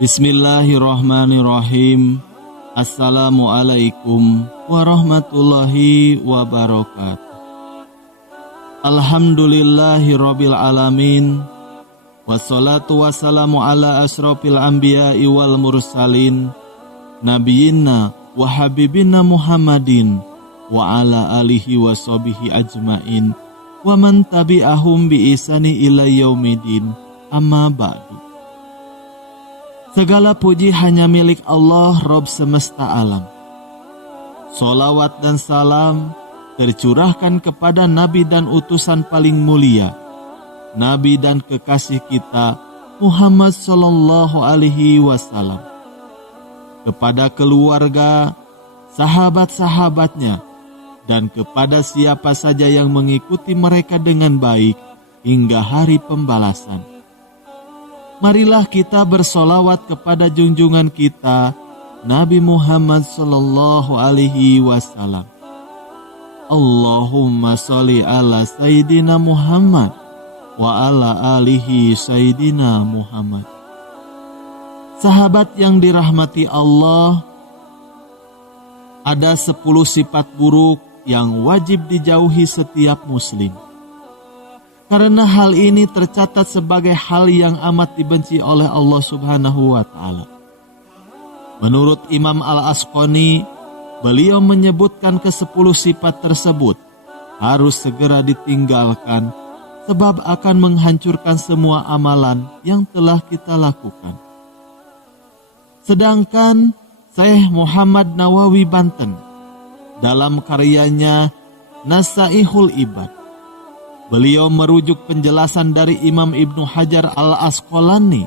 Bismillahirrahmanirrahim. Assalamualaikum warahmatullahi wabarakatuh. Alhamdulillahirabbil alamin. Wassalatu wassalamu ala asyrofil anbiya'i wal mursalin, nabiyina wa habibina Muhammadin wa ala alihi wa sahbihi ajmain wa man tabi'ahum bi ihsani ila yaumidin. Amma ba'du. Segala puji hanya milik Allah, Rabb semesta alam. Solawat dan salam tercurahkan kepada Nabi dan utusan paling mulia, Nabi dan kekasih kita Muhammad sallallahu alaihi wasallam, kepada keluarga, sahabat-sahabatnya, dan kepada siapa saja yang mengikuti mereka dengan baik hingga hari pembalasan. Marilah kita bersolawat kepada junjungan kita Nabi Muhammad sallallahu alaihi wasallam. Allahumma sholli ala Sayyidina Muhammad wa ala alihi Sayyidina Muhammad. Sahabat yang dirahmati Allah, ada 10 sifat buruk yang wajib dijauhi setiap muslim. Karena hal ini tercatat sebagai hal yang amat dibenci oleh Allah Subhanahu wa Ta'ala. Menurut Imam Al-Asqani, beliau menyebutkan ke-10 sifat tersebut harus segera ditinggalkan, sebab akan menghancurkan semua amalan yang telah kita lakukan. Sedangkan Syekh Muhammad Nawawi Banten dalam karyanya Nasaihul Ibad, beliau merujuk penjelasan dari Imam Ibnu Hajar Al-Asqalani.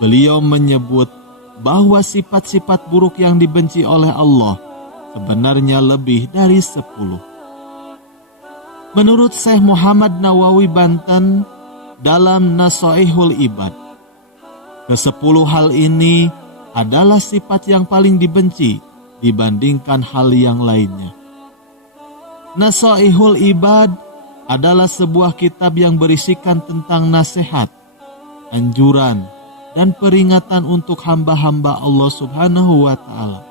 Beliau menyebut bahwa sifat-sifat buruk yang dibenci oleh Allah sebenarnya lebih dari 10. Menurut Syekh Muhammad Nawawi Banten dalam Nasaihul Ibad, ke-10 hal ini adalah sifat yang paling dibenci dibandingkan hal yang lainnya. Nasaihul Ibad adalah sebuah kitab yang berisikan tentang nasihat, anjuran, dan peringatan untuk hamba-hamba Allah Subhanahu wa Ta'ala.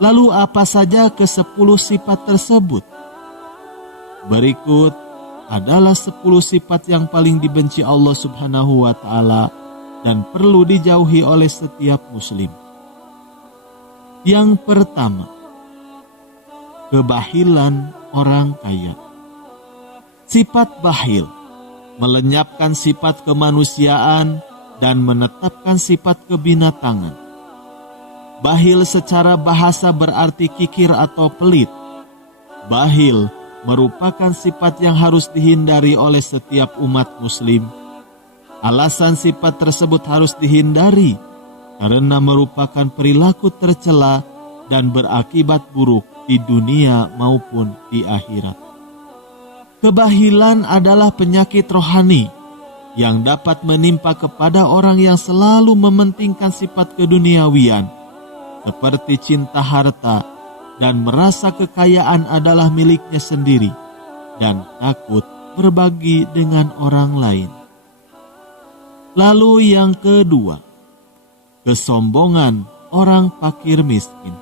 Lalu apa saja ke-10 sifat tersebut? Berikut adalah 10 sifat yang paling dibenci Allah Subhanahu wa Ta'ala dan perlu dijauhi oleh setiap muslim. Yang pertama, kebahilan orang kaya. Sifat bakhil melenyapkan sifat kemanusiaan dan menetapkan sifat kebinatangan. Bakhil secara bahasa berarti kikir atau pelit. Bakhil merupakan sifat yang harus dihindari oleh setiap umat muslim. Alasan sifat tersebut harus dihindari karena merupakan perilaku tercela dan berakibat buruk di dunia maupun di akhirat. Kebahilan adalah penyakit rohani yang dapat menimpa kepada orang yang selalu mementingkan sifat keduniawian, seperti cinta harta dan merasa kekayaan adalah miliknya sendiri, dan takut berbagi dengan orang lain. Lalu yang kedua, kesombongan orang fakir miskin.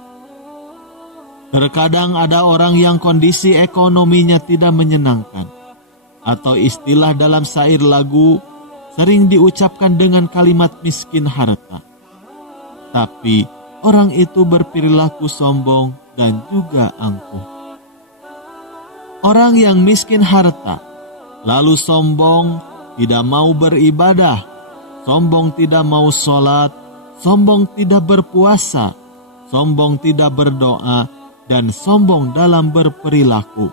Terkadang ada orang yang kondisi ekonominya tidak menyenangkan, atau istilah dalam syair lagu sering diucapkan dengan kalimat miskin harta. Tapi orang itu berperilaku sombong dan juga angkuh. Orang yang miskin harta, lalu sombong, tidak mau beribadah, sombong tidak mau sholat, sombong tidak berpuasa, sombong tidak berdoa, dan sombong dalam berperilaku,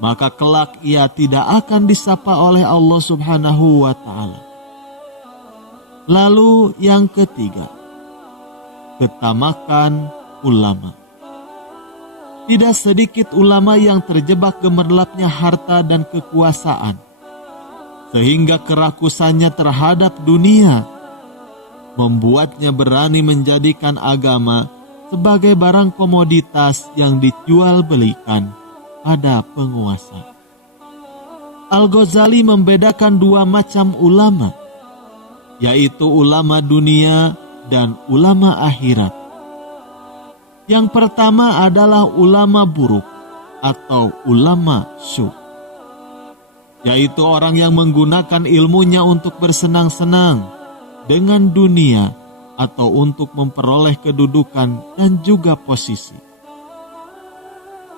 maka kelak ia tidak akan disapa oleh Allah Subhanahu wa Ta'ala. Lalu yang ketiga, ketamakan ulama. Tidak sedikit ulama yang terjebak gemerlapnya harta dan kekuasaan, sehingga kerakusannya terhadap dunia membuatnya berani menjadikan agama sebagai barang komoditas yang dijual belikan pada penguasa. Al-Ghazali membedakan 2 macam ulama. yaitu ulama dunia dan ulama akhirat. Yang pertama adalah ulama buruk atau ulama syuh, yaitu orang yang menggunakan ilmunya untuk bersenang-senang dengan dunia atau untuk memperoleh kedudukan dan juga posisi.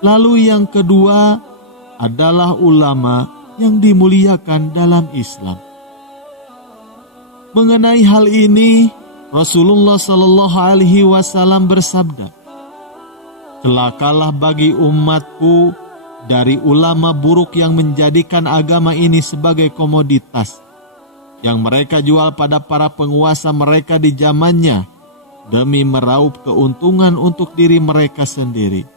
Lalu yang kedua adalah ulama yang dimuliakan dalam Islam. Mengenai hal ini, Rasulullah Shallallahu Alaihi Wasallam bersabda, "Celakalah bagi umatku dari ulama buruk yang menjadikan agama ini sebagai komoditas yang mereka jual pada para penguasa mereka di zamannya demi meraup keuntungan untuk diri mereka sendiri.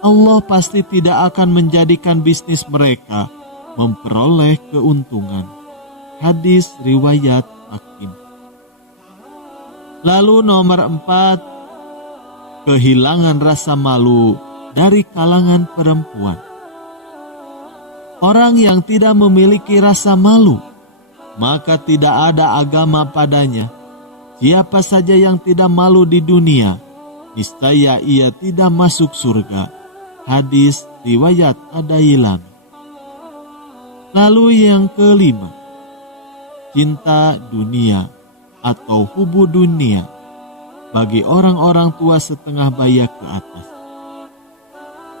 Allah pasti tidak akan menjadikan bisnis mereka memperoleh keuntungan." Hadis riwayat Hakim. Lalu nomor 4, kehilangan rasa malu dari kalangan perempuan. Orang yang tidak memiliki rasa malu, maka tidak ada agama padanya. Siapa saja yang tidak malu di dunia, niscaya ia tidak masuk surga. Hadis riwayat Ad-Dailami. Lalu yang kelima, cinta dunia atau hubu dunia bagi orang-orang tua setengah baya ke atas.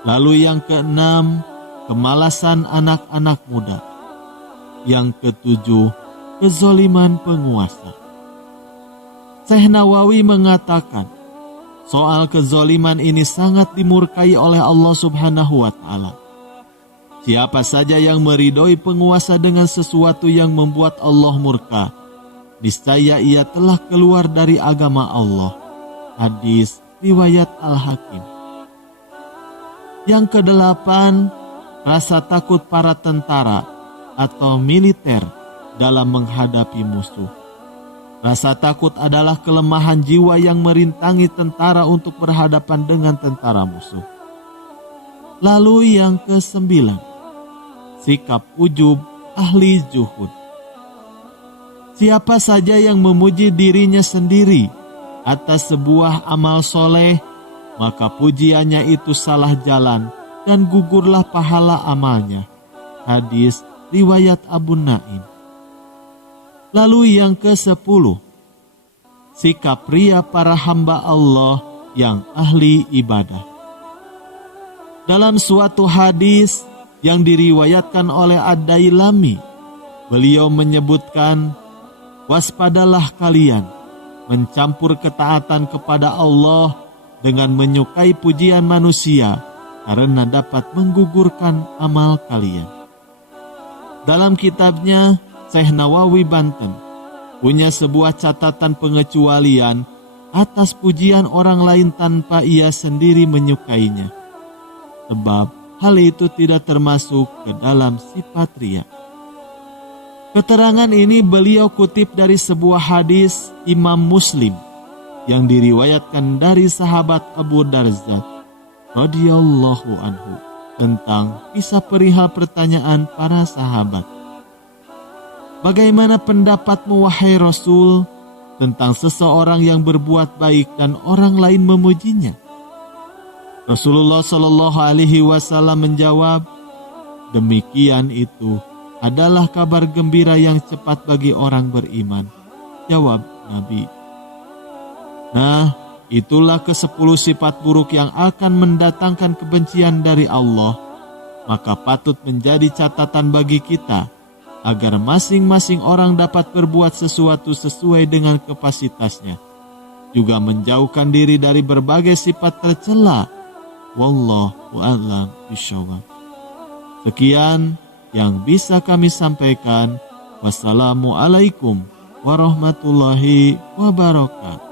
Lalu yang keenam, kemalasan anak-anak muda. Yang ketujuh, kezoliman penguasa. Syekh Nawawi mengatakan, soal kezoliman ini sangat dimurkai oleh Allah Subhanahu wa Ta'ala. Siapa saja yang meridhoi penguasa dengan sesuatu yang membuat Allah murka, niscaya ia telah keluar dari agama Allah. Hadis riwayat Al-Hakim. Yang kedelapan, rasa takut para tentara atau militer dalam menghadapi musuh. Rasa takut adalah kelemahan jiwa yang merintangi tentara untuk berhadapan dengan tentara musuh. Lalu yang kesembilan, sikap ujub ahli zuhud. Siapa saja yang memuji dirinya sendiri atas sebuah amal soleh, maka pujiannya itu salah jalan dan gugurlah pahala amalnya. Hadis riwayat Abu Naim. Lalu yang ke-10, sikap ria para hamba Allah yang ahli ibadah. Dalam suatu hadis yang diriwayatkan oleh Ad-Dailami, beliau menyebutkan, waspadalah kalian mencampur ketaatan kepada Allah dengan menyukai pujian manusia karena dapat menggugurkan amal kalian. Dalam kitabnya, Syekh Nawawi Banten punya sebuah catatan pengecualian atas pujian orang lain tanpa ia sendiri menyukainya. Sebab hal itu tidak termasuk ke dalam sifat riya. Keterangan ini beliau kutip dari sebuah hadis Imam Muslim yang diriwayatkan dari sahabat Abu Darzat radhiyallahu anhu tentang kisah perihal pertanyaan para sahabat. Bagaimana pendapatmu wahai Rasul tentang seseorang yang berbuat baik dan orang lain memujinya? Rasulullah Shallallahu Alaihi Wasallam menjawab, demikian itu adalah kabar gembira yang cepat bagi orang beriman. Jawab Nabi. Nah, itulah ke-10 sifat buruk yang akan mendatangkan kebencian dari Allah. Maka patut menjadi catatan bagi kita agar masing-masing orang dapat berbuat sesuatu sesuai dengan kapasitasnya. Juga menjauhkan diri dari berbagai sifat tercela. Wallahu a'lam bishawab. Sekian yang bisa kami sampaikan. Wassalamualaikum warahmatullahi wabarakatuh.